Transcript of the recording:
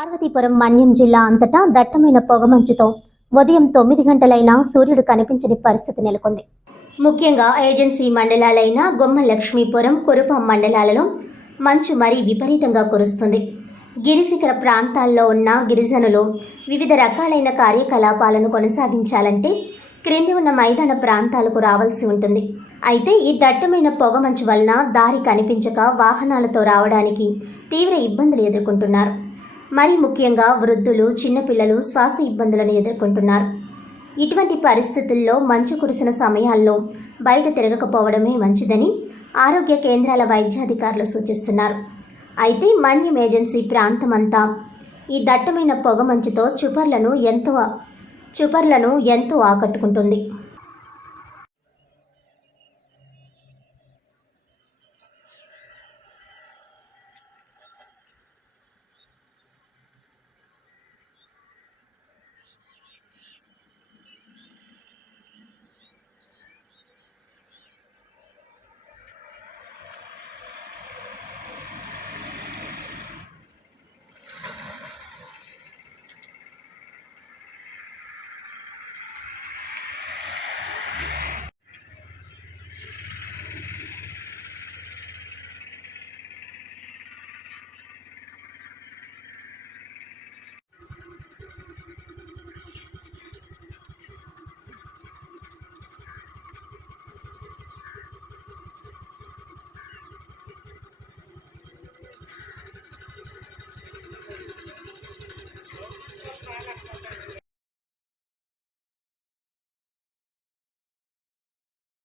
పార్వతీపురం మన్యం జిల్లా అంతటా దట్టమైన పొగమంచుతో ఉదయం 9 గంటలైనా సూర్యుడు కనిపించని పరిస్థితి నెలకొంది. ముఖ్యంగా ఏజెన్సీ మండలాలైన గొమ్మ లక్ష్మీపురం, కురుపం మండలాలలో మంచు మరీ విపరీతంగా కురుస్తుంది. గిరిశిఖర ప్రాంతాల్లో ఉన్న గిరిజనులు వివిధ రకాలైన కార్యకలాపాలను కొనసాగించాలంటే క్రింది ఉన్న మైదాన ప్రాంతాలకు రావాల్సి ఉంటుంది. అయితే ఈ దట్టమైన పొగమంచు వలన దారి కనిపించక వాహనాలతో రావడానికి తీవ్ర ఇబ్బందులు ఎదుర్కొంటున్నారు. మరి ముఖ్యంగా వృద్ధులు, చిన్నపిల్లలు శ్వాస ఇబ్బందులను ఎదుర్కొంటున్నారు. ఇటువంటి పరిస్థితుల్లో మంచు కురిసిన సమయాల్లో బయట తిరగకపోవడమే మంచిదని ఆరోగ్య కేంద్రాల వైద్యాధికారులు సూచిస్తున్నారు. అయితే మన్యం ఏజెన్సీ ప్రాంతమంతా ఈ దట్టమైన పొగమంచుతో చుపర్లను ఎంతో ఆకట్టుకుంటుంది.